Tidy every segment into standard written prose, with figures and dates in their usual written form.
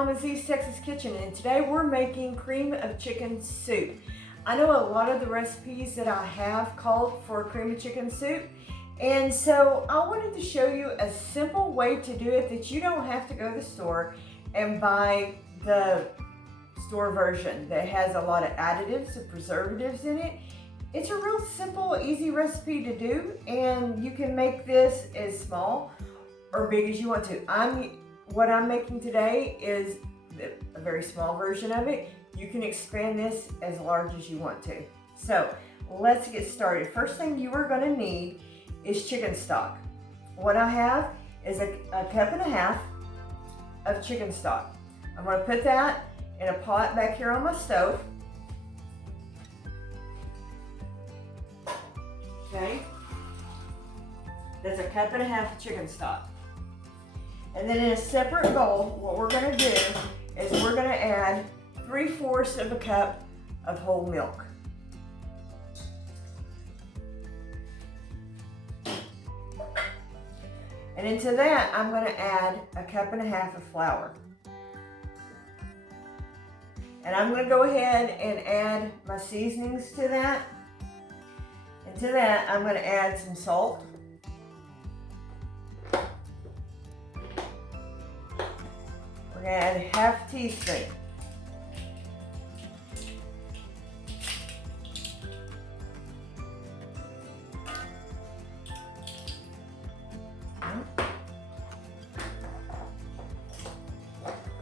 Mama's East Texas Kitchen, and today we're making cream of chicken soup. I know a lot of the recipes that I have called for cream of chicken soup, and so I wanted to show you a simple way to do it that you don't have to go to the store and buy the store version that has a lot of additives and preservatives in it. It's a real simple, easy recipe to do, and you can make this as small or big as you want to. What I'm making today is a very small version of it. You can expand this as large as you want to. So let's get started. First thing you are going to need is chicken stock. What I have is a cup and a half of chicken stock. I'm going to put that in a pot back here on my stove. Okay, that's a cup and a half of chicken stock. And then in a separate bowl, what we're going to do is we're going to add 3/4 of a cup of whole milk. And into that, I'm going to add a cup and a half of flour. And I'm going to go ahead and add my seasonings to that. And to that, I'm going to add some salt. We're going to add a half teaspoon.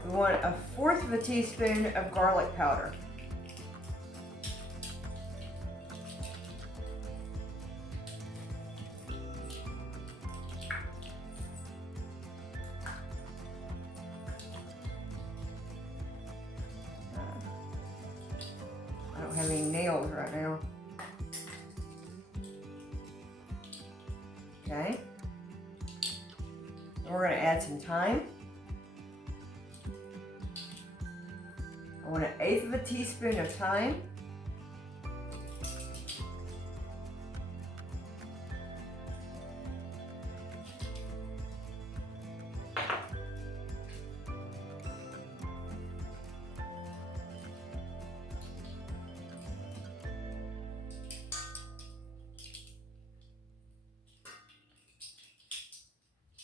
We want a 1/4 of a teaspoon of garlic powder. I don't have any nails right now. Okay. And we're going to add some thyme. I want 1/8 of a teaspoon of thyme.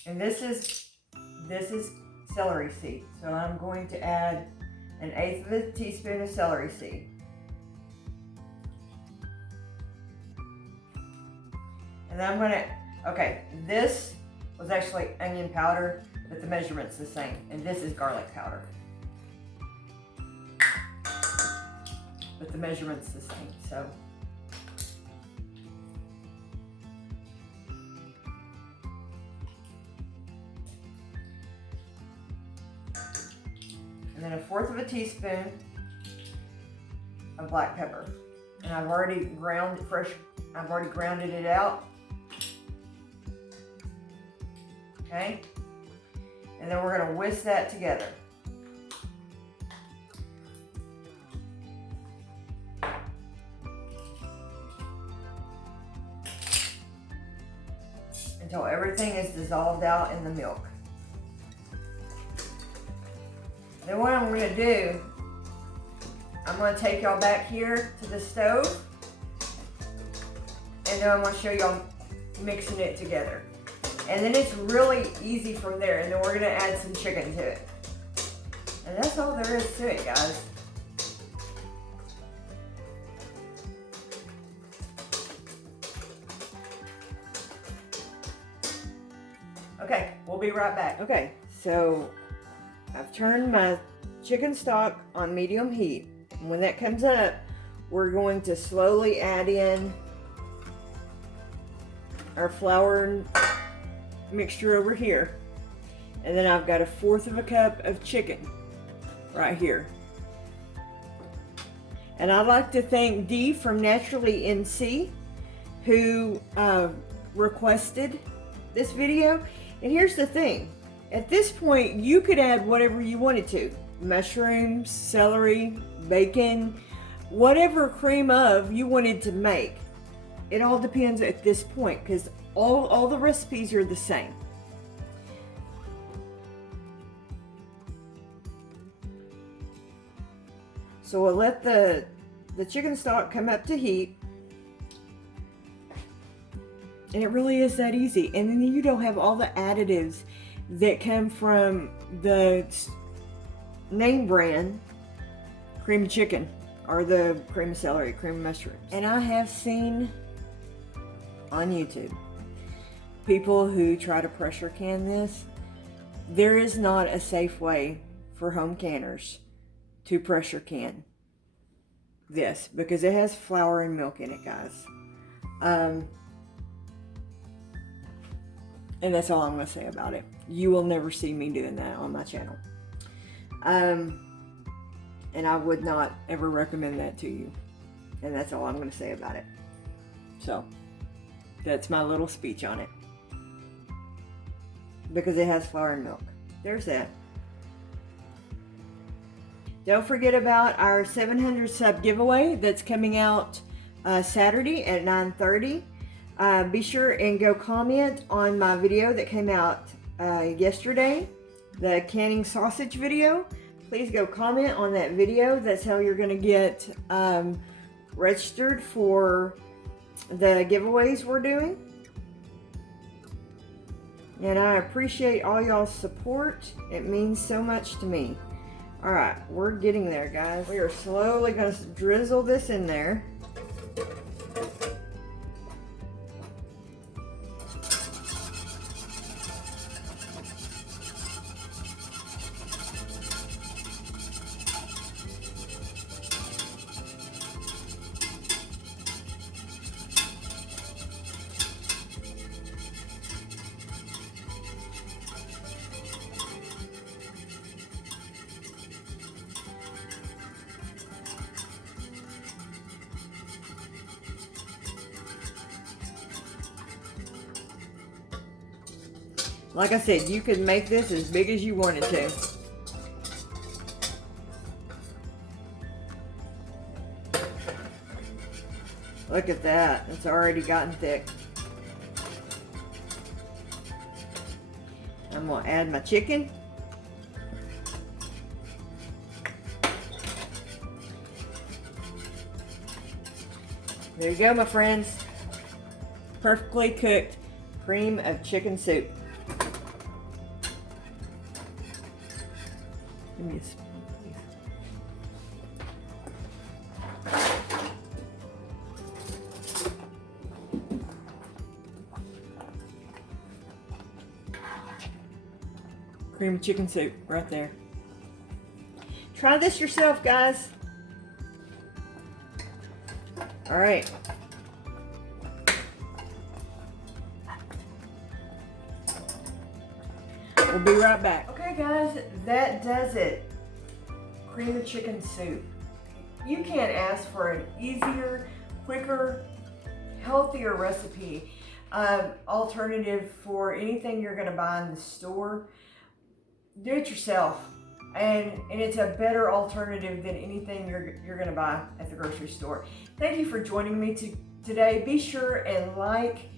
And this is celery seed. So I'm going to add 1/8 of a teaspoon of celery seed. And then I'm going to, okay, this was actually onion powder, but the measurement's the same. And this is garlic powder, but the measurement's the same. So and then 1/4 of a teaspoon of black pepper. And I've already grounded it out. Okay? And then we're going to whisk that together. Until everything is dissolved out in the milk. Then what I'm going to do, I'm going to take y'all back here to the stove, and then I'm going to show y'all mixing it together. And then it's really easy from there, and then we're going to add some chicken to it. And that's all there is to it, guys. Okay, we'll be right back. Okay, so I've turned my chicken stock on medium heat. And when that comes up, we're going to slowly add in our flour mixture over here. And then I've got 1/4 of a cup of chicken right here. And I'd like to thank Dee from Naturally NC who requested this video. And here's the thing. At this point, you could add whatever you wanted to. Mushrooms, celery, bacon, whatever cream of you wanted to make. It all depends at this point because all the recipes are the same. So we'll let the chicken stock come up to heat. And it really is that easy. And then you don't have all the additives that come from the name brand cream of chicken or the cream of celery, cream of mushrooms. And I have seen on YouTube people who try to pressure can this. There is not a safe way for home canners to pressure can this because it has flour and milk in it, guys. And that's all I'm going to say about it. You will never see me doing that on my channel. And I would not ever recommend that to you. And that's all I'm going to say about it. So, that's my little speech on it. Because it has flour and milk. There's that. Don't forget about our 700 sub giveaway that's coming out Saturday at 9:30. Be sure and go comment on my video that came out yesterday, the canning sausage video. Please go comment on that video. That's how you're going to get registered for the giveaways we're doing. And I appreciate all y'all's support. It means so much to me. Alright, we're getting there, guys. We are slowly going to drizzle this in there. Like I said, you could make this as big as you wanted to. Look at that. It's already gotten thick. I'm going to add my chicken. There you go, my friends. Perfectly cooked cream of chicken soup. Give me a spoon, please. Cream of chicken soup right there. Try this yourself, guys. All right. We'll be right back. Okay, guys, that does it. Cream of chicken soup. You can't ask for an easier, quicker, healthier recipe, alternative for anything you're going to buy in the store. Do it yourself, and it's a better alternative than anything you're going to buy at the grocery store. Thank you for joining me today. Be sure and like,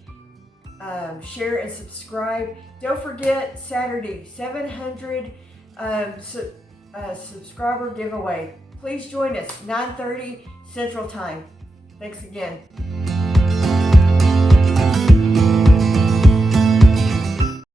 share, and subscribe. Don't forget Saturday, 700 subscriber giveaway. Please join us, 9:30 Central Time. Thanks again.